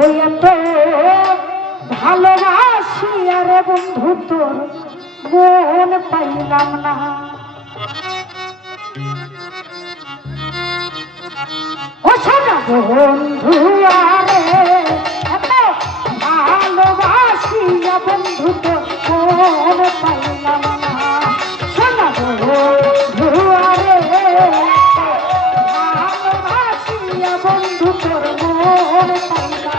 ওই এত ভালোবাসি আরে বন্ধু তোর মন পাইলাম না। ও শোনা বন্ধু আরে এত ভালোবাসি বন্ধু তোর মন পাইলাম না। শোনা বন্ধু আরে ভালোবাসি বন্ধু তোর মন পাইলাম না।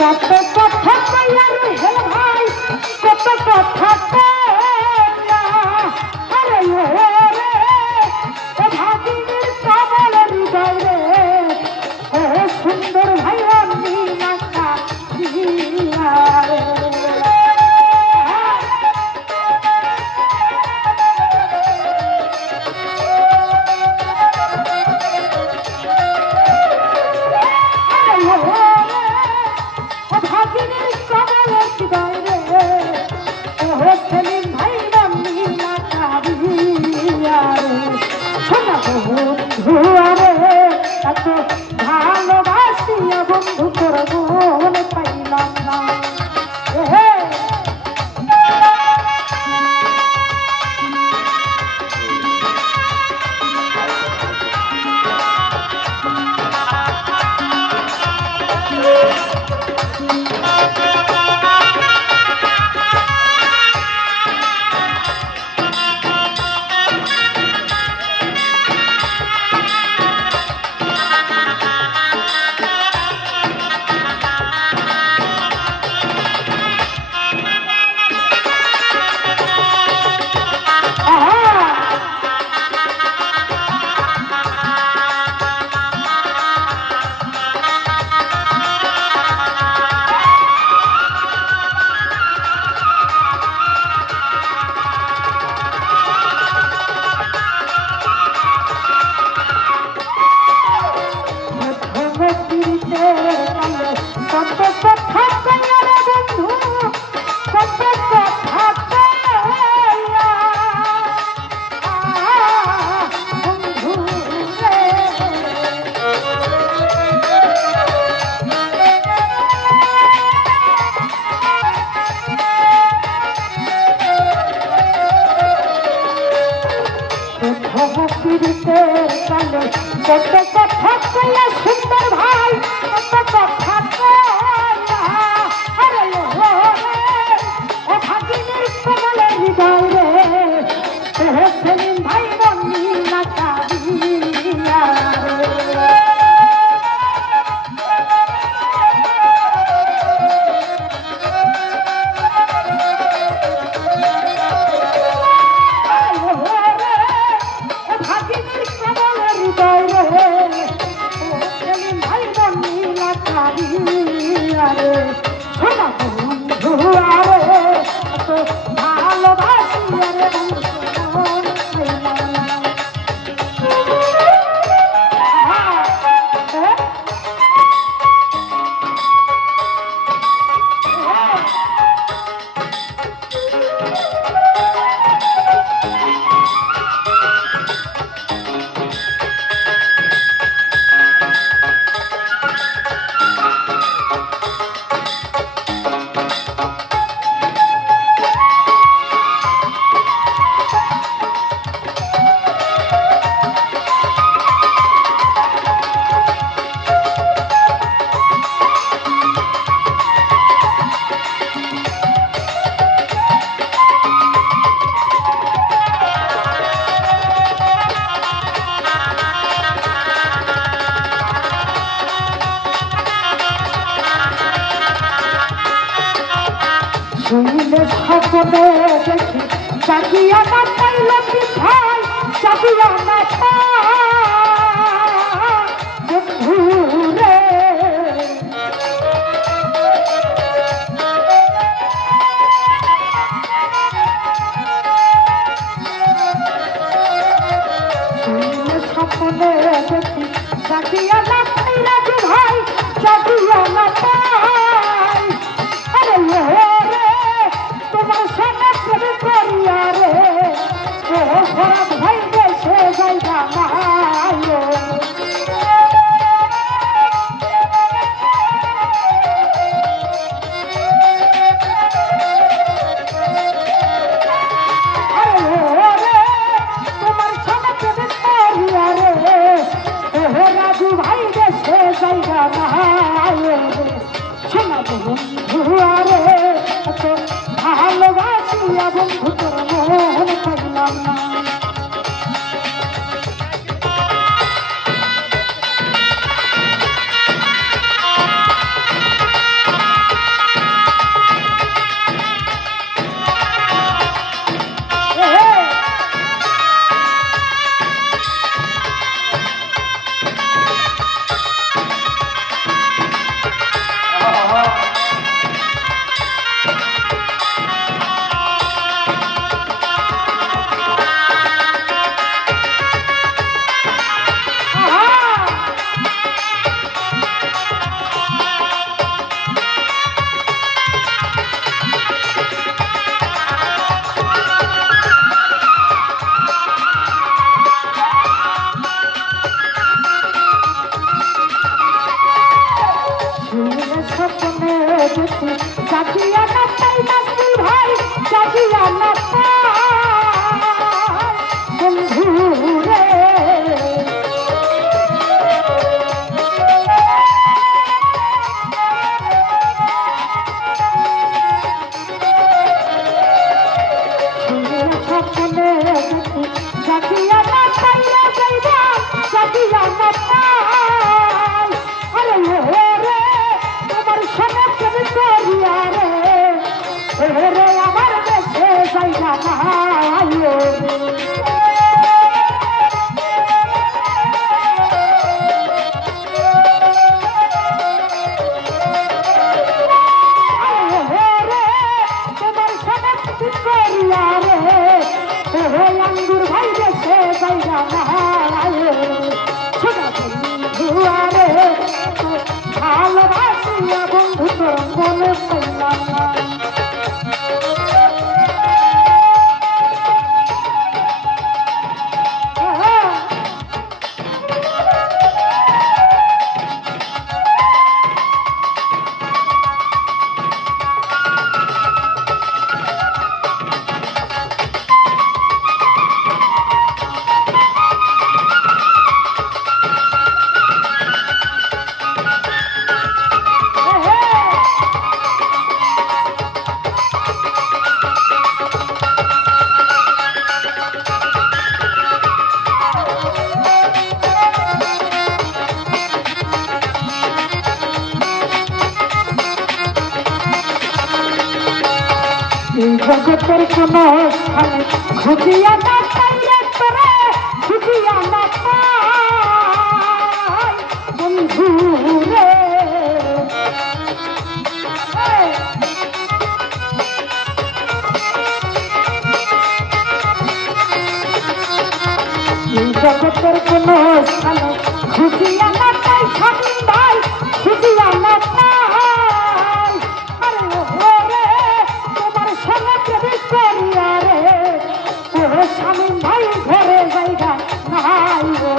কত কথা কইয়া রে হে ভাই, কত কথা কইয়া আরে রে ও ভাগিনীর কমলের হৃদয় রে ও সুন্দর ভাই অন্যি নাকা দিয়া রে। ভালোবাসিয়া বন্ধু তোর মন পাইলাম না। কত কথা কইয়া সুন্দর ভাই, কত কথা কইয়া আরে ও ভাগিনীর কমলের হৃদয় রে সেলিম ভাই বন্নি নাকা দিয়া রে। ভাই বন্নি নাকা স্বপ্নে দেখি জাগিয়া না পাইলে কি ভাই জাগিয়া না পাই বন্ধুরে স্বপ্নে দেখি জাগিয়া না পাইলে কি ভাই জাগিয়া না পাই আরে রে তোমার সাথে প্রেম করিয়া রে ও ভরত ভাই দেশে যাইবা মায়ো ভালোবাসিয়া বন্ধু তোর মন পাইলাম না জাগিয়া না পাই নাসির ভাই জাগিয়া না পাই বন্ধু রে স্বপ্নে দেখি জাগিয়া না পাইলে যাইবা জাগিয়া না পাই আরে রে তোমার সাথে প্রেম করিয়া রে রে আমার দেশে যাইবা মায়ো তোমার সাথে প্রেম করিয়া রে আঙ্গুর ভাই দেশে যাইবা মায়ো ছোটা বন্ধু আরে ভালোবাসিয়া বন্ধু তোর মনে পাইলাম না এই জগতের কোন স্থানে খুঁজিয়া না পাইলে তোরে খুঁজিয়া না পাই বন্ধু রে এই জগতের কোন স্থানে খুঁজিয়া না পাই স্বামী ভাই খুঁজিয়া না পাই আরে রে তোমার সঙ্গে প্রেম করিয়া রে ও স্বামী ভাই ঘরে যাইবা নাই গো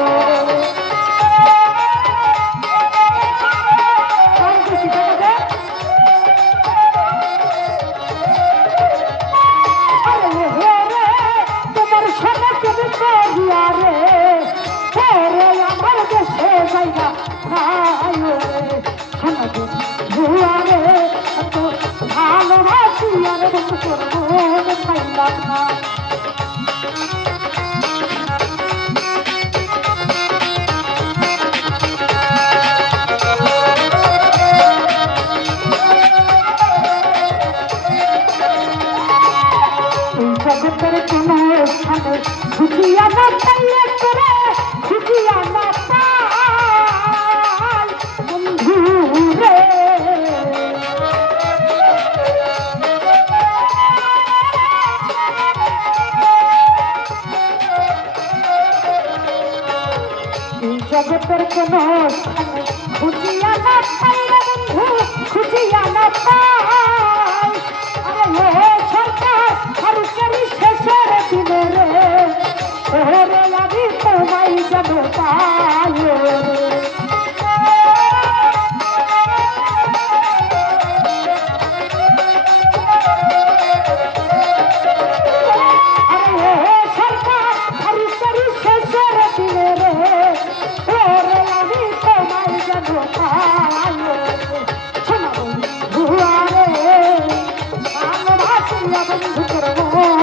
তোমার সঙ্গে প্রেম করিয়া রে আমার দেশে যাইবা তোর কোনো খুঁজিয়া না পাই রে বন্ধু, খুঁজিয়া না পাই। আরে ও সরকার সরকারি শেষের দিনে রে, ওরে আমি তোমায় যেন পাই রে। বন্ধু করবো